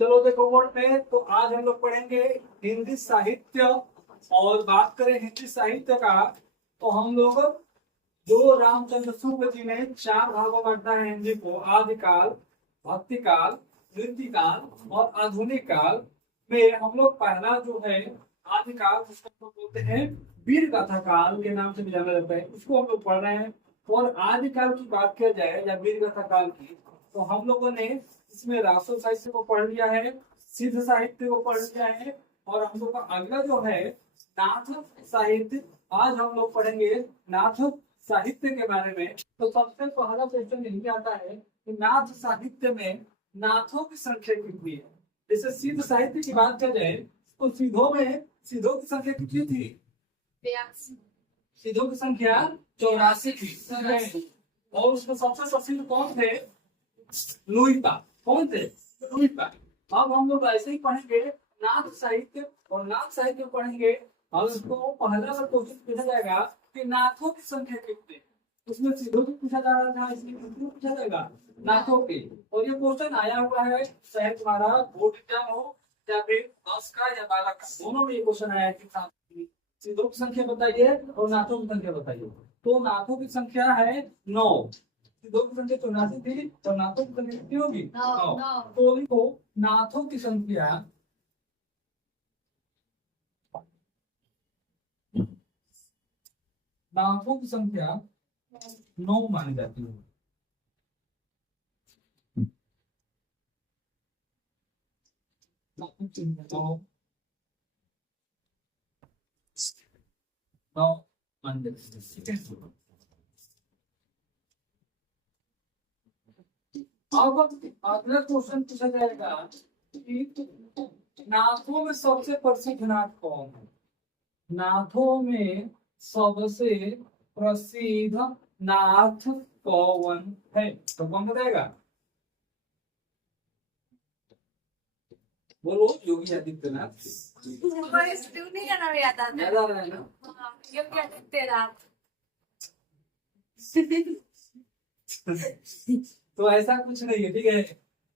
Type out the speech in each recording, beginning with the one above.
चलो देखो बोर्ड में, तो आज हम लोग पढ़ेंगे हिंदी साहित्य। और बात करें हिंदी साहित्य का, तो हम लोग जो रामचंद्र शुक्ल जी ने चार भागों में बांटा है हिंदी को, आदिकाल, भक्तिकाल, वृत्तिकाल और आधुनिक काल में हम लोग पहला जो है आदिकाल, जिसको हम लोग बोलते हैं वीर गाथा काल के नाम से भी जाना जाता है, उसको हम लोग पढ़ रहे हैं। और आदिकाल की बात किया जाए या वीर गाथा काल की, तो हम लोगों ने इसमें राष्ट्र साहित्य को पढ़ लिया है, सिद्ध साहित्य को पढ़ लिया है, और हम लोग का अगला जो है नाथ साहित्य। आज हम लोग पढ़ेंगे नाथ साहित्य के बारे में। तो सबसे पहला क्वेश्चन यही आता है कि नाथ साहित्य में नाथों की संख्या कितनी है। जैसे सिद्ध साहित्य की बात किया जाए तो सिद्धों की संख्या कितनी थी? 82। सिद्धों की संख्या 84 थी। और उसमें सबसे प्रसिद्ध कौन थे? लुईपा। कौन थे? लुईपा। अब हम लोग ऐसे ही पढ़ेंगे नाथ साहित्य, और नाथ साहित्य पढ़ेंगे और उसको पहला अगर क्वेश्चन पूछा जाएगा कि नाथों की संख्या कितनी, उसमें सिद्धों की पूछा जा रहा था, इसमें कितनी पूछा जाएगा? नाथों की। और ये क्वेश्चन आया हुआ है, चाहे तुम्हारा बोर्ड एग्जाम हो या फिर 10 का या 12 का, दोनों में ये क्वेश्चन आया है कि सिद्धों की संख्या बताइए और नाथों की संख्या बताइए। तो नाथों की संख्या है 9, सिद्धों की संख्या 84 थी, और नाथों की संख्या कितनी होगी? 9। तो लिखो नाथों की संख्या नाथों की संख्या 9 मानी जाती है। नौ मानी जाती है। अब अगला क्वेश्चन पूछा जाएगा कि नाथों में सबसे प्रसिद्ध नाथ कौन है? नाथों में सबसे प्रसिद्ध नाथ कौन है? तो कौन बताएगा? बोलो। योगी आदित्यनाथ। नहीं का नाम याद आता याद आ रहा है ना? योगी आदित्यनाथ। तो ऐसा कुछ नहीं है, ठीक है।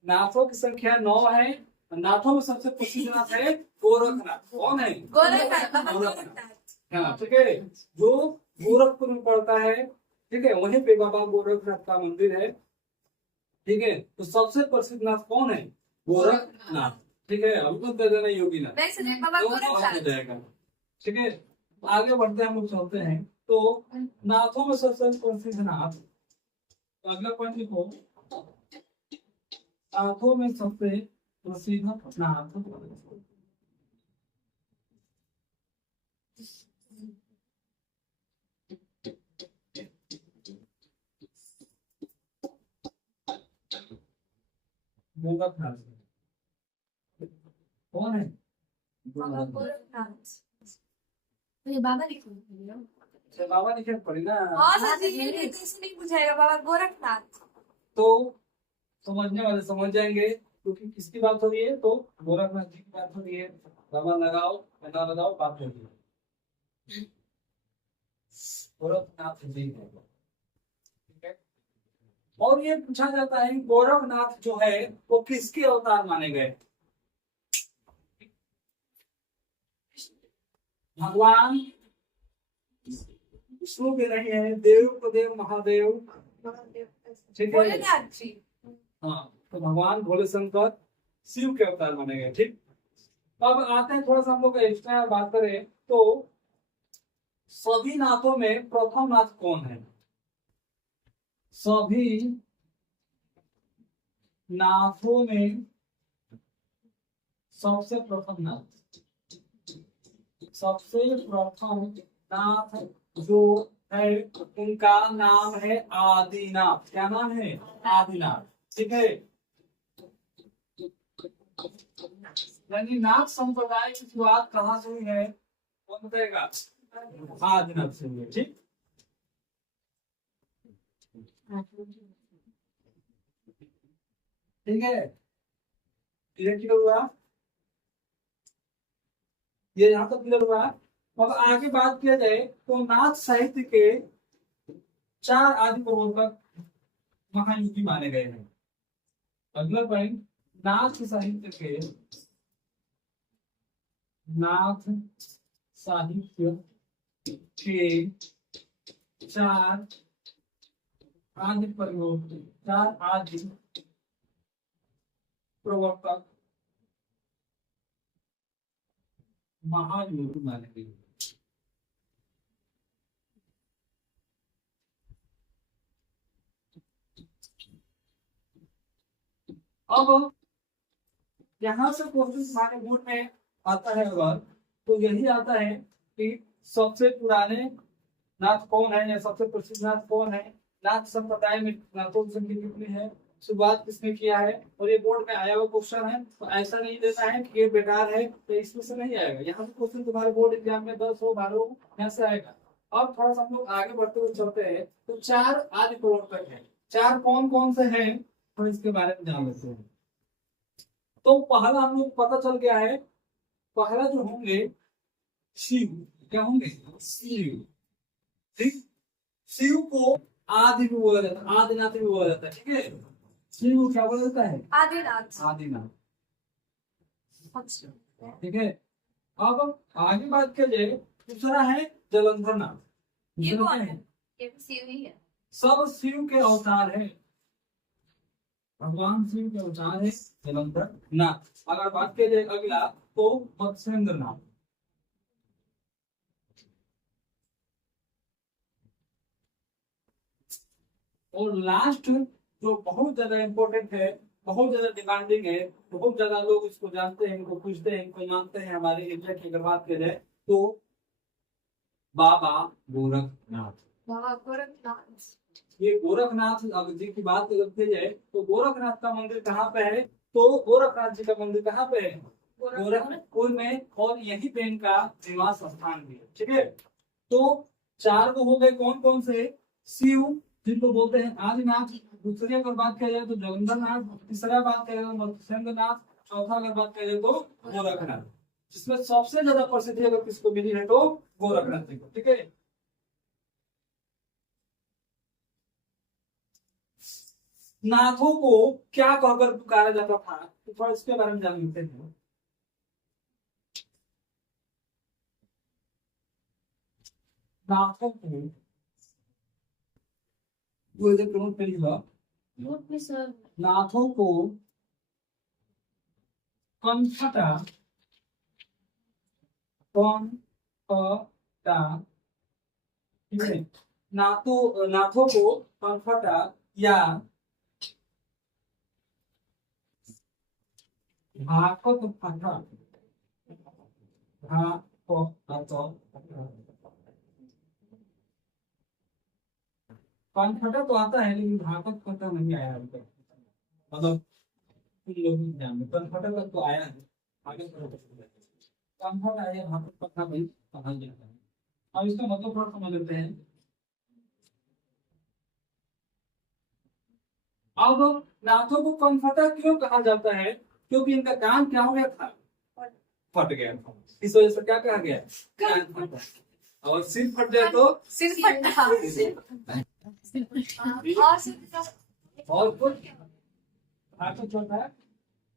नाथों की संख्या 9 है। नाथों में सबसे प्रसिद्ध नाथ है गोरखनाथ। कौन है? गोरखनाथ। हाँ, ठीक है। जो गोरखपुर में पड़ता है, ठीक है, वहीं पे बाबा गोरखनाथ का मंदिर है, ठीक है। तो सबसे प्रसिद्ध नाथ कौन है? गोरखनाथ। ठीक है, हम तो दे देना योगी नाथ, बाबा तो गोरखनाथ। हो जाएगा। ठीक है, आगे बढ़ते हैं, हम लोग चलते हैं। तो नाथों में सबसे प्रसिद्ध नाथ, तो अगला पॉइंट लिखो, नाथों में सबसे प्रसिद्ध नाथ गोरखनाथ। कौन है? बाबा गोरखनाथ। तो ये बाबा लिखो। अच्छा, बाबा लिखे पड़ी ना। हाँ सर जी, ये नहीं पूछाएगा बाबा गोरखनाथ। तो समझने वाले समझ जाएंगे, क्योंकि किसकी बात हो रही है? तो गोरखनाथ जी की बात हो रही है। रवा लगाओ या ना लगाओ, बात हो रही है। गोरखनाथ जी है, ठीक है। और ये पूछा जाता है गोरखनाथ जो है वो किसके अवतार माने गए? भगवान विष्णु के नहीं है, देव को देव महादेव, ठीक है। भोलेनाथ जी। हाँ, तो भगवान भोले शंकर शिव के अवतार माने गए, ठीक। अब आते हैं, थोड़ा सा हम लोग एक्स्ट्रा बात करें तो सभी नाथों में प्रथम नाथ कौन है? सभी नाथों में सबसे प्रथम नाथ, सबसे प्रथम नाथ जो है उनका नाम है आदिनाथ। क्या नाम है? आदिनाथ, ठीक है। यानी नाथ संप्रदाय की शुरुआत कहाँ से हुई है? कौन बताएगा? आदिनाथ से हुई है, ठीक। ठीक है, क्लियर हुआ? ये यहाँ तक क्लियर हुआ। अब आगे बात किया जाए तो नाथ साहित्य के 4 आदि प्रवर्तक महायुगी माने गए हैं। अगला पॉइंट, नाथ साहित्य के नाथ साहित्य के चार आदि प्रयोग, चार आदि प्रवर्तक महान माने गए। अब यहाँ से क्वेश्चन हमारे बोर्ड में आता है, अगर तो यही आता है कि सबसे पुराने नाथ कौन है या सबसे प्रसिद्ध नाथ कौन है, नाथ संप्रदाय में नाथों की संख्या कितनी है, शुरुआत किसने किया है। और ये बोर्ड में आया हुआ क्वेश्चन है, तो ऐसा नहीं देता है कि ये बेकार है तो इसमें से नहीं आएगा। यहाँ से क्वेश्चन तुम्हारे बोर्ड एग्जाम में 10 हो 12 हो यहाँ से आएगा। अब थोड़ा सा हम लोग आगे बढ़ते हुए चलते हैं, तो चार आदि प्रवर्तक है, चार कौन कौन से हैं तो इसके बारे में जान लेते हैं। तो पहला हम लोग पता चल गया है, पहला जो होंगे शिव, क्या होंगे शिव, ठीक। शिव को आदि भी बोला जाता है, आदिनाथ भी बोला जाता है, ठीक है। शिव को क्या बोला जाता है, आदिनाथ। आदिनाथ, ठीक है। अब आगे बात किया जाए, दूसरा है जलंधर नाथ। ये दूसरा कौन क्या है? ये भी शिव ही है। सब शिव के अवतार है, भगवान शिव के अवतार है जलंधर नाथ। अगर बात किया जाए अगला तो मत्स्येंद्र नाथ। और लास्ट जो बहुत ज्यादा इंपॉर्टेंट है, बहुत ज्यादा डिमांडिंग है, बहुत ज्यादा लोग इसको जानते हैं, इनको पूछते हैं, इनको मानते हैं हमारे इंडिया की अगर बात किया जाए तो बाबा गोरखनाथ। बाबा गोरखनाथ। ये गोरखनाथ अगर जी की बात अगर की जाए तो गोरखनाथ का मंदिर कहाँ पे है, तो गोरखनाथ जी का मंदिर कहाँ पे है, गोरखपुर में, और यही पे इनका निवास स्थान भी है, ठीक है। तो चार को हो गए कौन कौन से, शिव जिनको बोलते हैं आदिनाथ, दूसरी अगर बात किया जाए तो जलंधर नाथ, तीसरा बात किया जाए तो मत्स्येंद्र नाथ, चौथा अगर बात किया जाए तो गोरखनाथ, जिसमें सबसे ज्यादा प्रसिद्धि अगर किसको मिली है तो गोरखनाथ जी को, ठीक है। नाथों को क्या कहकर पुकारा जाता था, तो थोड़ा इसके बारे में जान लेते हैं। नाथों को वो इधर प्रमोट करिएगा, नोट में सर। नाथों को कंठटा, कंठटा, ठीक है, नाथों को कंठटा या भाकत फटा, कंठटा तो आता है लेकिन भाकत फटा नहीं आया अभी तक, मतलब कंठटा तक तो आया है, आगे कंठट आया, भाकत फटा नहीं कहा जाता है। अब इसका मतलब थोड़ा समझ लेते हैं। अब नाथों को कंफटा क्यों कहा जाता है, क्योंकि इनका कान क्या हो गया था, फट गया था, इस वजह से क्या कहा गया, कान फटा। और सिर फट जाए तो सिर फटा। और कुछ तो छोटा है।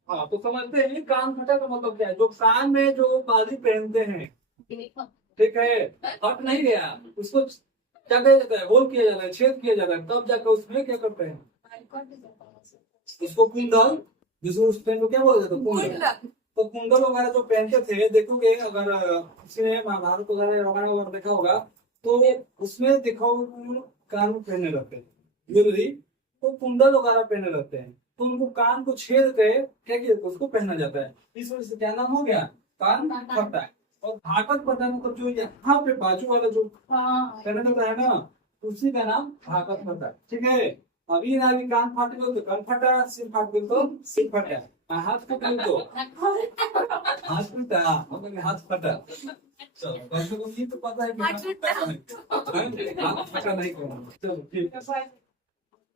हाँ तो समझते हैं कान फटा का मतलब क्या है, जो कान में जो बाली पहनते हैं, ठीक है, फट नहीं गया, उसको क्या किया जाता है, होल किया जाता है, छेद किया जाता है, तब जाकर उसमें क्या करते हैं, उसको कुंडल, जिसको उस पेन को क्या बोला जाता है, कुंडल। तो कुंडल वगैरह जो पहनते थे, देखोगे अगर किसी ने महाभारत वगैरह देखा होगा तो उसमें देखो कान में पहनने लगते हैं ज्वेलरी, तो कुंडल वगैरह पहनने लगते हैं, तो उनको कान को छेद के क्या किया उसको पहना जाता है, इस वजह से क्या नाम हो गया, कान फटता है। और भाकत फटा मतलब जो यहाँ पे बाजू वाला जो पहना जाता है ना, उसी का नाम भाकत फटा, ठीक है। अभी ना अभी कान फाट गए तो कान फटा, सिर फाट गए तो सिर फटा, हाथ फटा तो हाथ फटा, मतलब हाथ फटा। चलो बच्चों को ये तो पता है कि हाथ फटा नहीं करना। चलो ठीक है,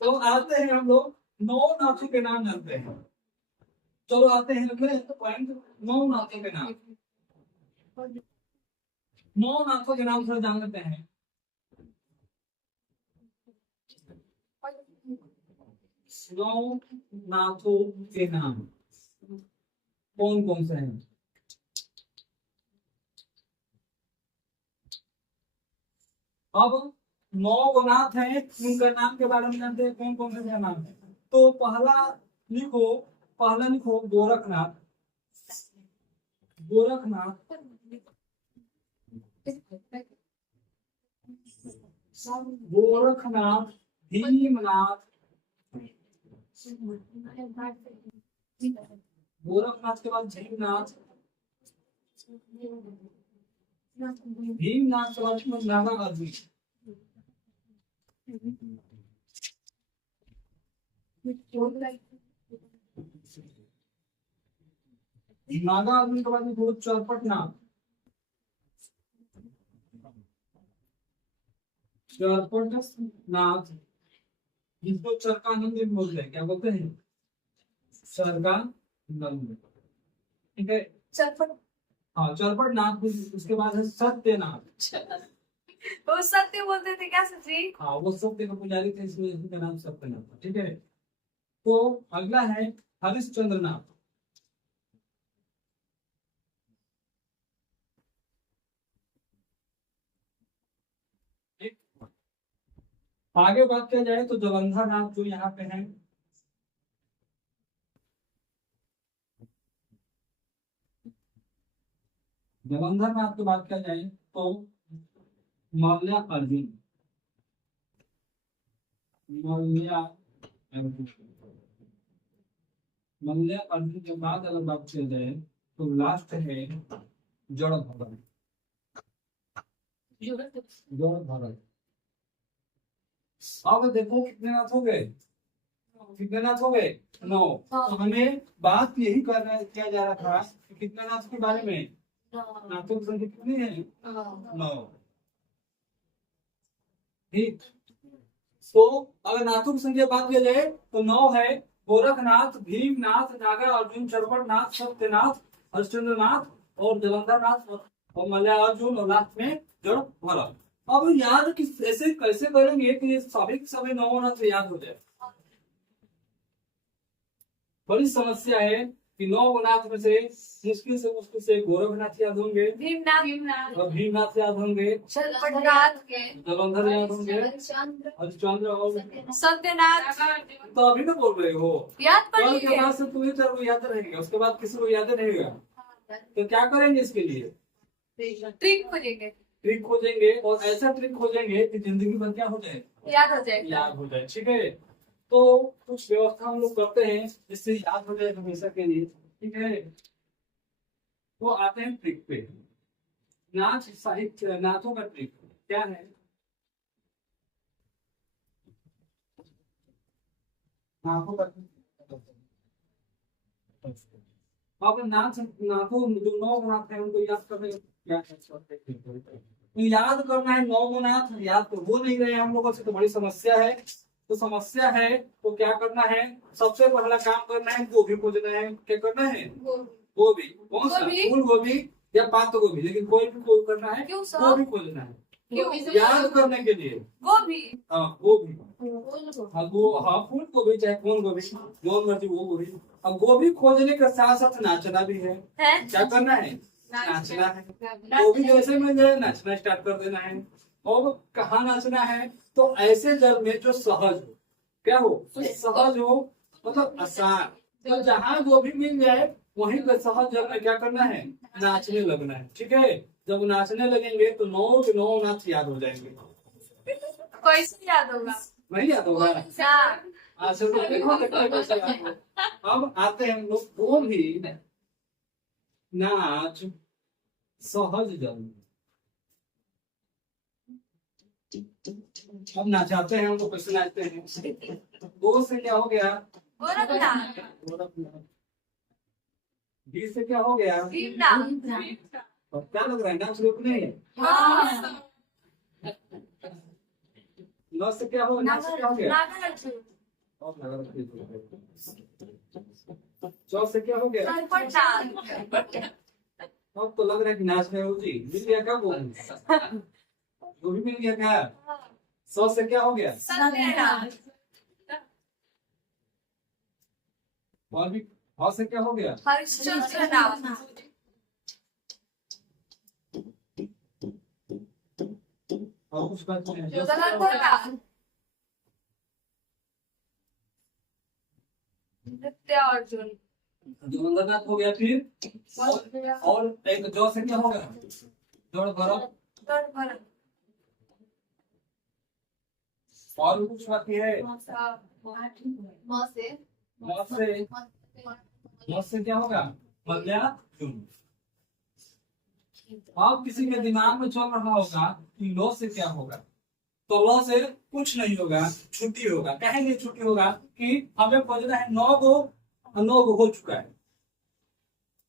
तो आते हैं हम लोग नौ नाथों के नाम जानते हैं। चलो आते हैं अगले पॉइंट, नौ नाथों के नाम। नौ नाथों के नाम थोड़ा जान लेते हैं। नौ नाथों के नाम, कौन कौन से हैं? अब 9 गुणात हैं, उनका नाम के बारे में जानते हैं, कौन कौन से नाम है। तो पहला लिखो गोरखनाथ। गोरखनाथ, गोरखनाथ, भीमनाथ। गोरखनाथ के बाद भीमनाथ, भीमनाथ के बाद नागा अर्जुन। नागा अर्जुन के बाद लिखो चौपटनाथ। चरपटनाथ, जिसको चरकानंद भी बोलते हैं, क्या बोलते हैं? चरकानंद, ठीक है। चरपट, हाँ चरपटनाथ। उसके बाद है सत्यनाथ। वो सत्य बोलते थे क्या सच्ची? हाँ वो सत्य का पुजारी थे, इसलिए उनका नाम सत्यनाथ था, ठीक है। तो अगला है हरिश्चंद्रनाथ। आगे बात किया जाए तो जलंधर नाथ जो यहाँ पे है, जलंधर नाथ की बात किया जाए तो मल्ल्या अर्जुन, मल्ल्या अर्जुन, मल्ल्या अर्जुन के बाद अगर बात किया जाए तो लास्ट है जड़ भरत। जड़ भरत। अब देखो कितने नाथ हो गए? कितने नाथ हो गए? 9। तो हमें बात यही किया जा रहा था कि कितने नाथ के बारे में। नाथों की संख्या कितनी है? 9। ठीक। तो अगर नाथों की संख्या बात किया जाए तो 9 है। गोरखनाथ, भीमनाथ, नागा अर्जुन, चरपटनाथ, सत्यनाथ, हरिश्चंद्रनाथ और जलंधरनाथ और मल्ल्या अर्जुन और लास्ट में जड़ भरत। अब याद किस ऐसे कैसे करेंगे कि ये सभी के सभी 9 नाथ याद हो जाए? बड़ी समस्या है कि 9 नाथ में से मुश्किल से गोरखनाथ याद होंगे, भीमनाथ याद होंगे, जलंधर याद होंगे, हरिश्चंद्र और सत्यनाथ। तो अभी तो बोल रहे हो याद कर कल के बाद से तुम्हें 4 को याद रहेगा, उसके बाद किसी को याद नहीं रहेगा। तो क्या करेंगे इसके लिए? ट्रिक खोजेंगे, ट्रिक खोजेंगे और ऐसा ट्रिक खोजेंगे कि जिंदगी भर क्या हो जाए? याद हो जाए। याद हो जाए, ठीक है। तो कुछ व्यवस्था हम लोग करते हैं जिससे याद हो जाए हमेशा के लिए, ठीक है। तो आते हैं ट्रिक पे। नाच साहित्य, नाचों का ट्रिक क्या है? नाचों का अब नाचों जो 9 नाच है उनको याद करने क्या तो याद करना है 9 नाथ, याद तो हो नहीं रहे हैं हम लोगों से, तो बड़ी समस्या है। तो समस्या है तो क्या करना है? सबसे पहला काम करना है गोभी खोजना है। क्या करना है? गोभी। कौन सा? फूल गोभी या पात गोभी, लेकिन कोई भी कोई करना है, गोभी खोजना है याद करने के लिए। गोभी, हाँ गोभी, हाँ फूल गोभी चाहे कौन गोभी, जो मर्जी वो गोभी। अब गोभी खोजने के साथ साथ नाचना भी है। क्या करना है? नाचना है। गोभी जैसे मिल जाए नाचना स्टार्ट कर देना है। और कहाँ नाचना है? तो ऐसे जल में जो सहज हो, क्या हो? सहज हो मतलब आसान। तो जहाँ गोभी मिल जाए वहीं पर सहज जल में क्या करना है? नाचने लगना है, ठीक है। जब नाचने लगेंगे तो 9 के 9 नाच याद हो जाएंगे। कैसे याद होगा? नहीं याद होगा? अच्छा तो देखो कैसे याद होगा। अब आते हैं हम लोग गोभी नाच सहज जल। अब नाचाते हैं हम लोग, कैसे नाचते हैं? गो से क्या हो गया? गोरखनाथ। भी से क्या हो गया? भीमनाथ। और क्या लग रहा है नाच रुकने? न से क्या हो? नाच से क्या हो गया? नागा अर्जुन। चौ से क्या हो गया? चरपटनाथ। अब तो लग रहा है कि नाच में हो जी। मिल गया क्या? वो भी मिल गया क्या? 100 से क्या हो गया? सत्यनाथ। और भी और से क्या हो गया? हरिश्चंद्र नाथ। और कुछ बात नहीं है। जलंधर नाथ। नित्य अर्जुन। जलंधरनाथ हो गया। फिर और एक जो से क्या होगा? जोड़ भरो। भरत। और भी कुछ बाकी है? म से मौत से क्या होगा? मध्यार्जुन। अब किसी के दिमाग में चल रहा होगा कि लो से क्या होगा, तो लो से कुछ नहीं होगा, छुट्टी होगा। कहेंगे छुट्टी होगा कि हमें खोजना है 9 गो हो चुका है।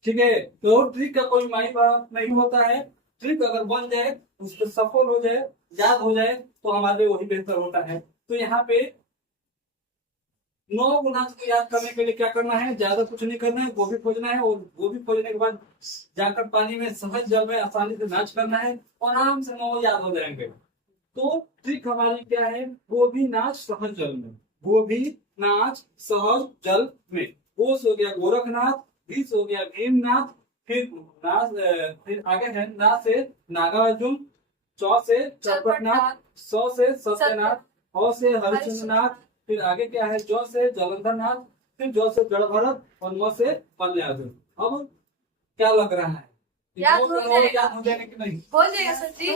ठीक है, तो ट्रिक का कोई मायने नहीं होता है। ट्रिक अगर बन जाए, उस पर सफल हो जाए, याद हो जाए, तो हमारे लिए वही बेहतर होता है। तो यहाँ पे 9 गुणांश को याद करने के लिए क्या करना है? ज्यादा कुछ नहीं करना है, गोभी खोजना है। और गोभी खोजने के बाद जाकर पानी में सहज जल में आसानी से नाच करना है और आराम से 9 याद हो जाएंगे। तो ट्रिक हमारी क्या है? गोभी नाच सहज जल में। गोभी नाच सहज जल में। गोस हो गया गोरखनाथ, भीस हो गया भीमनाथ, फिर आगे है ना से नागार्जुन, चौ से चरपटनाथ, सौ से सत्यनाथ, औ से हरिश्चंद्रनाथ, फिर आगे क्या है? जौ से जलंधरनाथ, फिर जौ से जड़ भरत और म से मल्ल्यार्जुन। अब क्या लग रहा है? याद हो जाएगा। याद हो जाएगा कि नहीं? हो जाएगा सर जी।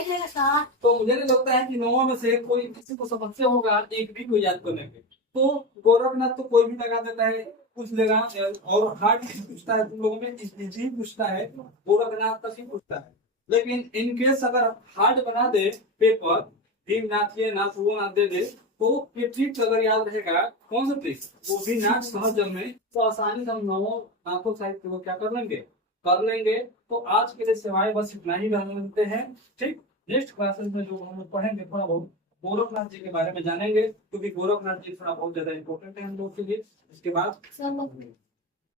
तो मुझे नहीं लगता है कि 9 में से कोई किसी को समस्या होगा एक भी को याद करने में। तो गोरखनाथ तो कोई भी लगा देता है, पूछ लेगा। और हार्ड पूछता है, तुम लोगों में इजी पूछता है, गोरखनाथ तक ही पूछता है। लेकिन इनकेस अगर हार्ड बना दे पेपर, भीमनाथ ये नाथ वो नाथ दे दे, तो ये ट्रिक अगर याद रहेगा, कौन सा ट्रिक? वो भी नाथ सहज जल में, तो आसानी से हम 9 नाथों साहित्य को क्या कर लेंगे। तो आज के लिए सिवाय बस इतना ही रहने देते हैं। ठीक, नेक्स्ट क्लासेस में जो हम लोग पढ़ेंगे, थोड़ा बहुत गोरखनाथ जी के बारे में जानेंगे, क्योंकि गोरखनाथ जी थोड़ा बहुत ज्यादा इंपॉर्टेंट है हम लोग के लिए। इसके बाद